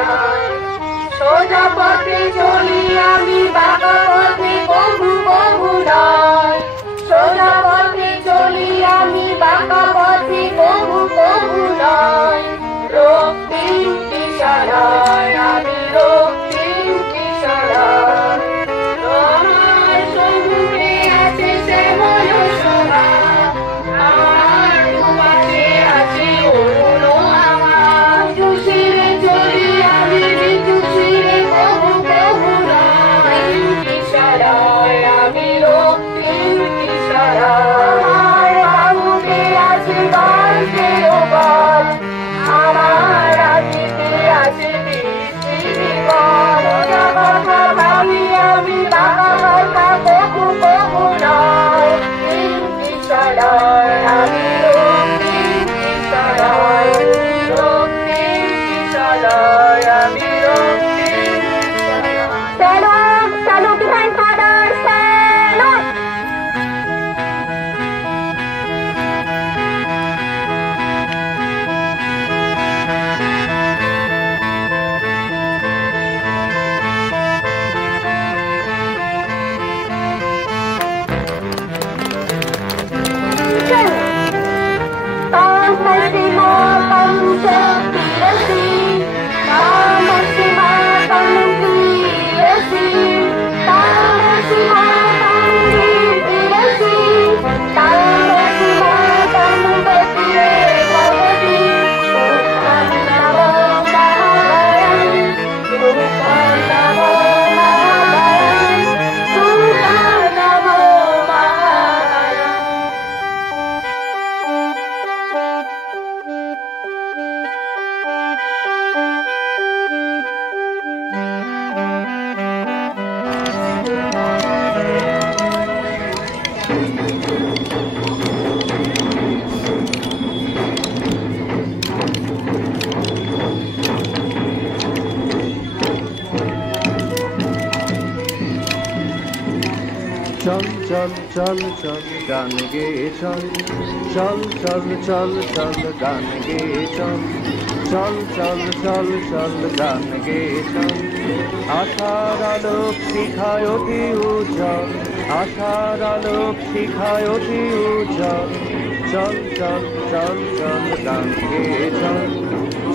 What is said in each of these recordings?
নাই। সোজা পথে চলি আমি বাঁকা পথে কভু কভু নাই। সোজা পথে চলি আমি বাঁকা পথে কভু কভু নাই। রক্তিম ইশারায় আমি রক্তিম ইশারায়। তোমার সম্মুখে আছে শ্যামল শোভা, আমার দুপাশে আছে অরুণ আমার। শিরে চলি আমি ঋতু শিরে কভু কভু নাই। ইশারায় আমি রক্তিম ইশারায়। আমার বাহুতে আছে বাঁশের বল, আমার হাতিতে আছে বৃষ্টির বল। সোজা কথা ভাবি আমি বাঁকা কথা কভু কভু নাই। ইশারায় আমি রক্তিম ইশারায়। রক্তিম ইশারায় আমি রক্তিম ইশারায়। Salute, salute divine father, salute. चल चल चल चल गान गे चल, चल चल चल चल गान गे चल, चल चल चल चल गान गे चल। आशार आलोक শিখায় অতি উজ্জ্বল, আশার আলোক শিখায় অতি উজ্জ্বল। চল চল চল চল গান গে চল,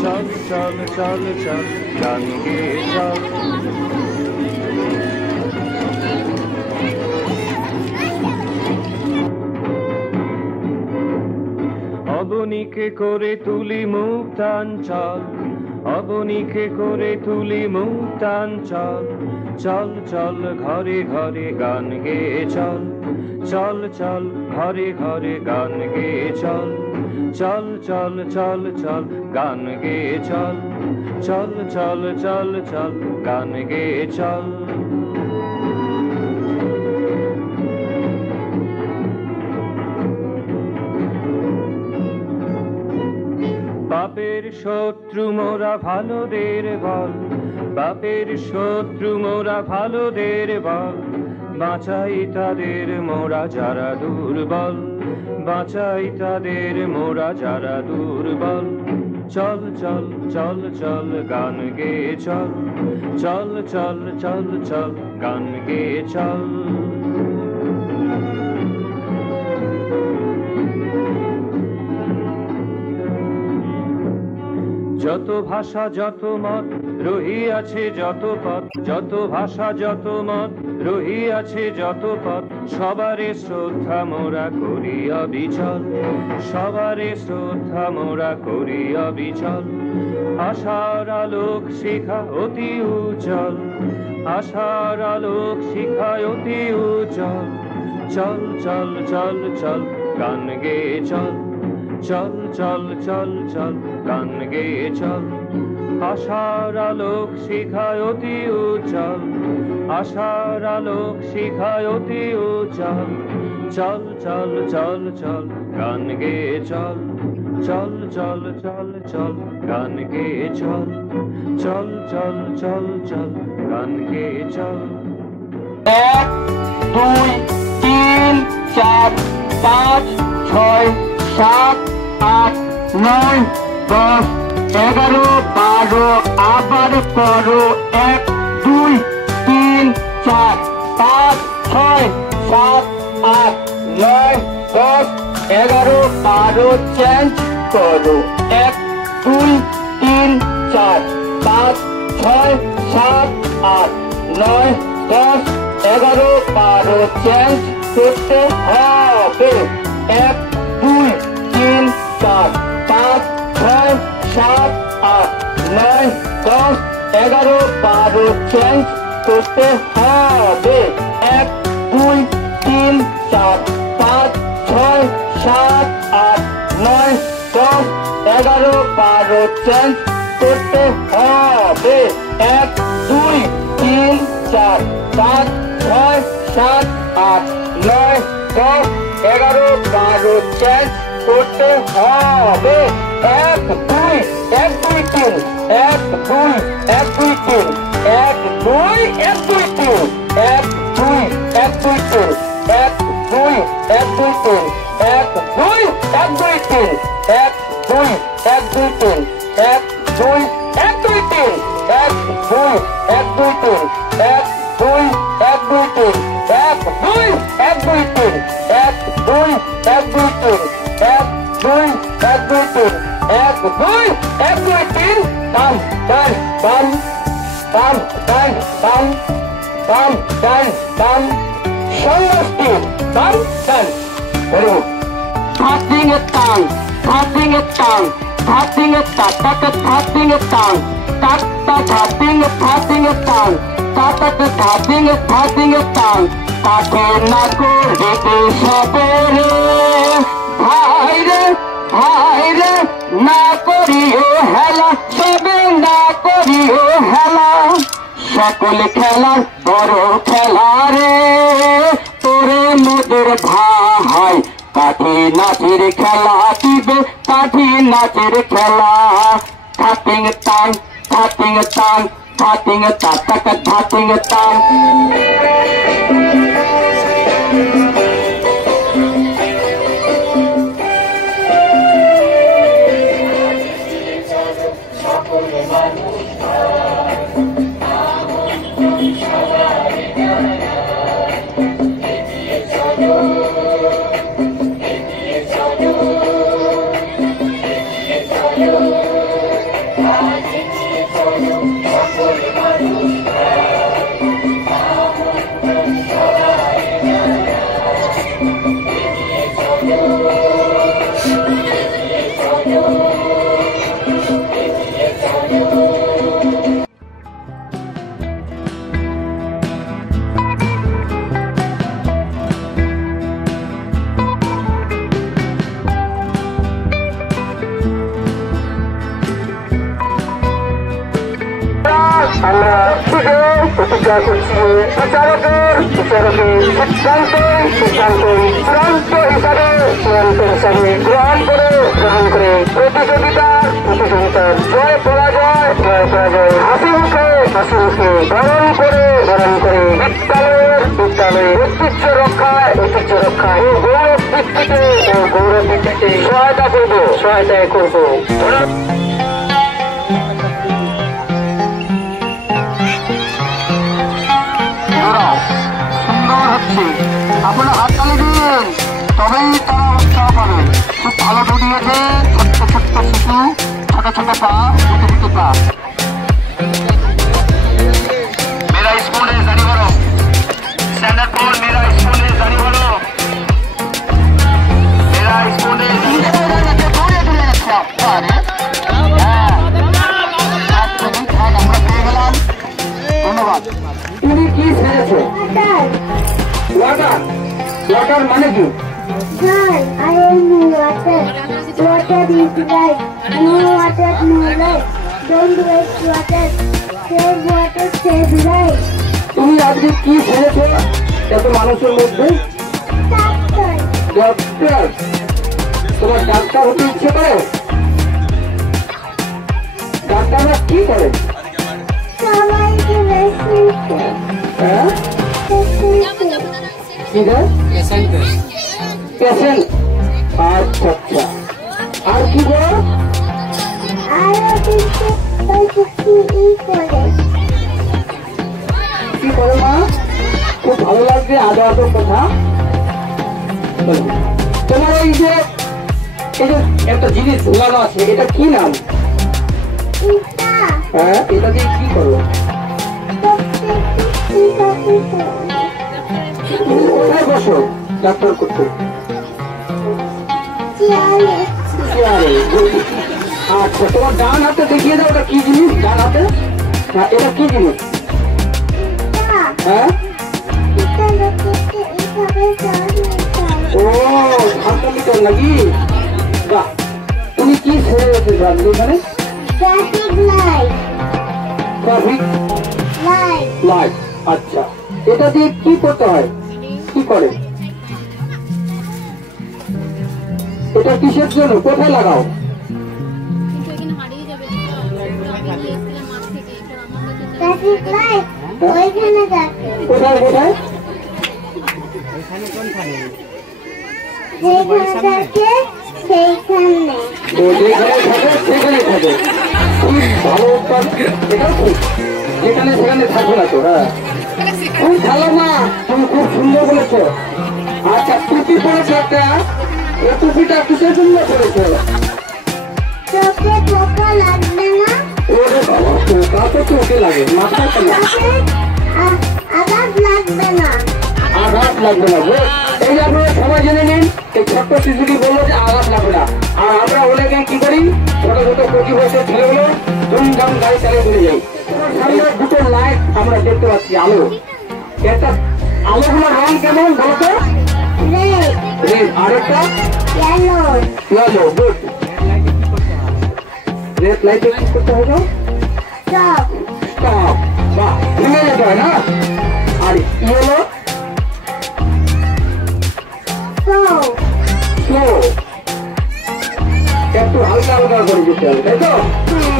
চল চল চল চল গান গে চল। অবনীকে করে তুলি মুক্তাঞ্চল, অবনীকে করে তুলি মুক্তাঞ্চল। চল চল ঘরে ঘরে গান গে চল, চল চল ঘরে ঘরে গান গে চল। চল চল চল চল গান গে চল, চল চল চল চল গান গে চল। বাপের শত্রু মোরা ভালোদের বল, বাপের শত্রু মোরা ভালোদের বল। বাঁচাই তাদের মোরা যারা দুর্বল, বাঁচাই তাদের মোরা যারা দুর্বল। চল চল চল চল গান গে চল, চল চল চল চল গান গে চল। যত ভাষা যত মত রহিয়াছে যত পথ, যত ভাষা যত মত রহিয়াছে যত পথ। সবারে শ্রদ্ধা মোরা করি অবিচল, সবারে শ্রদ্ধা মোরা করি অবিচল। আশার আলোক শিখা অতি উজ্জ্বল, আশার আলোক শিখা অতি উজ্জ্বল। চল চল চল চল গান গে চল, চল চল চল চল গান গে চল। আশার আলোক শিখায় অতি উজ্জ্বল, আশার আলোক শিখায় অতি উজ্জ্বল। চল চল চল চল গান গে চল, চল চল চল চল গান গে চল, চল চল চল চল গান গে চল। 1 2 3 4 5 6 7 8 9 10 11, 12, আবার করো 1, 2, 3, 4, 5, 6, 7, 8, 9, 10, 11, 12 চেঞ্জ করো 1, 2, 3, 4, 5, 6, 7, 8, 9, 10, 11, 12 চেঞ্জ করতে হবে 1, 2, 3, 4, 5, 6, 7, 8, 9, 10, 11, 12 চেঞ্জ করতে হবে 1, 2, 3, 4, 5, 6, 7, 8, 9, 10, 11, 12 চেঞ্জ করতে হবে 1, 2, 3, 4, 5, 6, 7, 8, 9, 10, 11, 12 চেঞ্জ করতে হবে 1, 2, 1, 2, 3, 1, 2, 1, 2, 3, 1, 2, 1, 2, 3, 1, 2, 1, 2, 3, 1, 2, 1, 2, 3, 1, 2, 1, 2, 3, 1, 2, 1, 2, 3, 1, 2, 1, 2, 3, 1, 2, 1, 2, 3, 1, 2, 1, 2, 3, 1, 2, 1, 2, 3, 1, 2, 1, 2, 3, 1, 2, 1, 2, 3, 1, 2, 1, 2, 3, bam, bam, bam, bam, bam, bam, bam, bam, bam, সমষ্টি bam, bam, বলুন tapping it down, tapping it down, tapping it down, tapping it down, tapping it down, tapping it down, তাকে না করিতে সবরে ভাইরে ভাইরে না করিও হেলা সবে না করিও হেলা সকল খেলার বড় খেলা রে তোরে মোদের ভাই কাঠি নাচের খেলা দিবে কাঠি নাচের খেলা থাপিং টান থাপিং টান থাপিং টাক থাপিং টান আমরা প্রতিজ্ঞা করছি বিচারকের সিদ্ধান্ত চূড়ান্ত হিসাবে গ্রহণ করে প্রতিযোগিতার জয় পরাজয় হাসি মুখে বরণ করে বিদ্যালয়ের ঐতিহ্য রক্ষায় ও গৌরব ভিত্তিতে সহায়তা করবো আপনারা হাততালি দিন তবেই তারা উৎসাহ পাবে খুব ভালো দৌড়িয়েছে ছোট্ট শিশু ছোট ছোট পা দুটো পা मेरा स्कूल है जानी बोलो स्टैंडर्ड बोल मेरा स्कूल है जानी बोलो मेरा स्कूल है ধন্যবাদ তুমি কি ছেড়েছো ওয়াটার মানে কি Hi, I am water. Water is life. No water, no life. Don't waste water. Save water, save life. তুমি আজকে কি ছেড়েছো এত মানুষের মধ্যে ডক্টর তোমার ডাক্তার হতে ইচ্ছে করে ডাক্তাররা কি করে সবাইকে ভ্যাকসিন দেয় হ্যাঁ কি দেয় পেশেন্ট আচ্ছা আর কি বলো আরো মাদক কথা। তোমার এই যে একটা জিনিস ঝুলানো আছে, এটা কি নাম? হ্যাঁ, এটা দিয়ে কি করো? কোথায় বসো ডাক্তার করতে? আচ্ছা, তোমার ডান হাতে দেখিয়ে দাও, ওটা কি জিনিস? ডান হাতে, হ্যাঁ, এটা কি জিনিস? হ্যাঁ, ও থার্মোমিটার নাকি? বাহ, তুমি কি ছেড়ে গেছে এখানে? Traffic light. আচ্ছা, এটা দিয়ে কি করতে হয়? কি করে এটা? কিসের জন্য? কোথায় লাগাও? কোথায় কোথায়? যেখানে সেখানে থাকবে না তো। হ্যাঁ, খুব ভালো মা, তুমি খুব সুন্দর বলেছো। আচ্ছা, টুপি পরেছো একটা, এই টুপিটা কিসের জন্য পরেছো? ওরে বাবা, পোকা তো চোখে লাগে, মাথায় কেন? আঘাত লাগবে না। এই যে আপনারা সবাই জেনে নিন, এই ছোট্ট শিশুটি বললো যে আঘাত লাগবে না। আর আমরা অনেকে কি করি, ছোট ছোট 25 বছর ছেলেগুলো ধুমধাম গাড়ি চালিয়ে চলে যাই। সামনে দুটো লাইট আমরা দেখতে পাচ্ছি, আলো। একটা আলোগুলোর রং কেমন বলতো? রেড। আরেকটা ইয়েলো। গুড। রেড লাইটে কি করতে হবে? স্টপ। বাহ, থেমে যেতে হয় না? আর ইয়েলো স্লো, একটু হালকা হালকা করে যেতে হবে, তাই তো?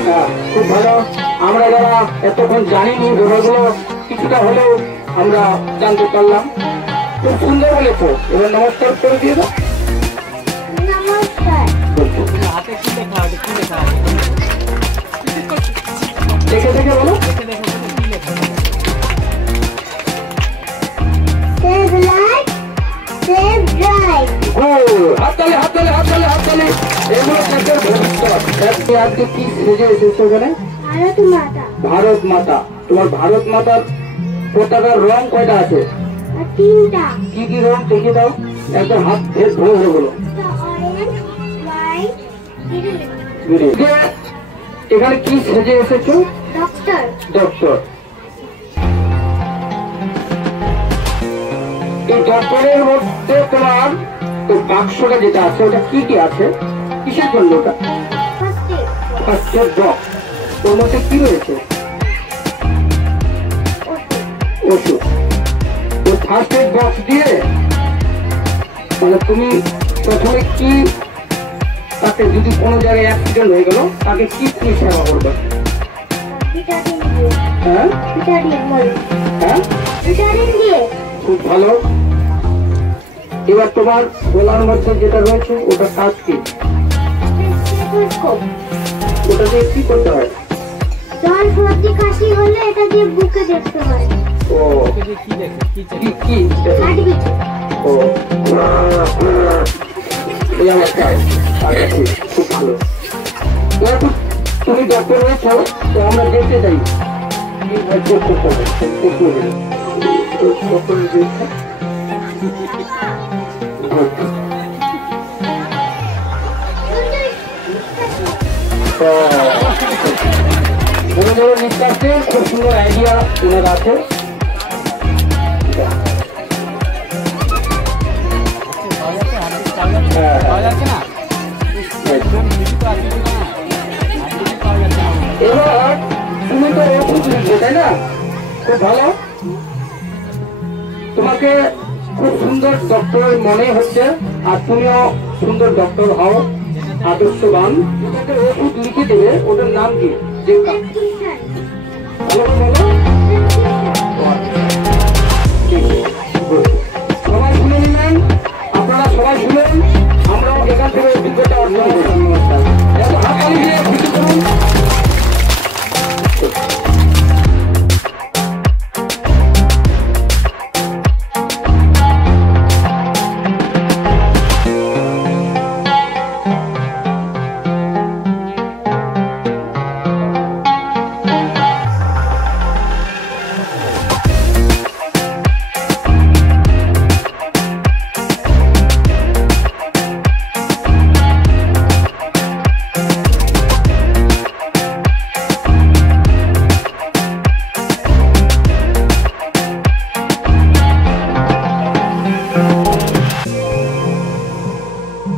হ্যাঁ, খুব ভালো। আমরা যারা এতক্ষণ জানিনি ব্যাপারগুলো, কিছুটা হলেও আমরা জানতে পারলাম। খুব সুন্দর বলেছো। এবার নমস্কার করে দিয়ে দাও। দেখে দেখে বলো। হাততালি হাততালি হাততালি হাততালি। এগুলো দেশের ভবিষ্যৎ। আজকে কি সেজে এসেছো ওখানে? ভারত মাতা। তোমার ভারত মাতার পতাকার রং কয়টা আছে? 3টা। কি কি রং দেখে দাও, একদম হাত ভেদ ধরে ধরে বলো। এখানে কি সেজে এসেছো? ডক্টর। এই ডক্টরের মধ্যে তোমার বাক্সটা যেটা আছে, ওটা কি কি আছে? কিসের জন্য ওটা? First aid box. ওর মধ্যে কি রয়েছে? ওষুধ। ওই ফার্স্ট এড বক্স দিয়ে তুমি প্রথমে কি, তাকে যদি কোনো জায়গায় অ্যাক্সিডেন্ট হয়ে গেল, তাকে কি কি সেবা করবে? হ্যাঁ, খুব ভালো। এবার তোমার গলার মধ্যে যেটা রয়েছে, ওটা কাজ কি? ওটা দিয়ে কি করতে হয়? জ্বর সর্দি কাশি হলে এটা দিয়ে বুকে দেখতে হয়। ও, কি ও, এই আমার কাজ। খুব ভালো। তুমি ডক্টর হয়েছ, তো আমরা দেখতে চাই কি করতে হবে। নিঃশ্বাসে খুব সুন্দর আইডিয়া ওনার আছে। এবার তুমি তো ওষুধ লিখবে, তাই না? খুব ভালো। তোমাকে খুব সুন্দর ডক্টর মনে হচ্ছে, আর তুমিও সুন্দর ডক্টর হও, আদর্শবান। ওষুধ লিখে দেবে, ওটার নাম কি? ভালো বলো।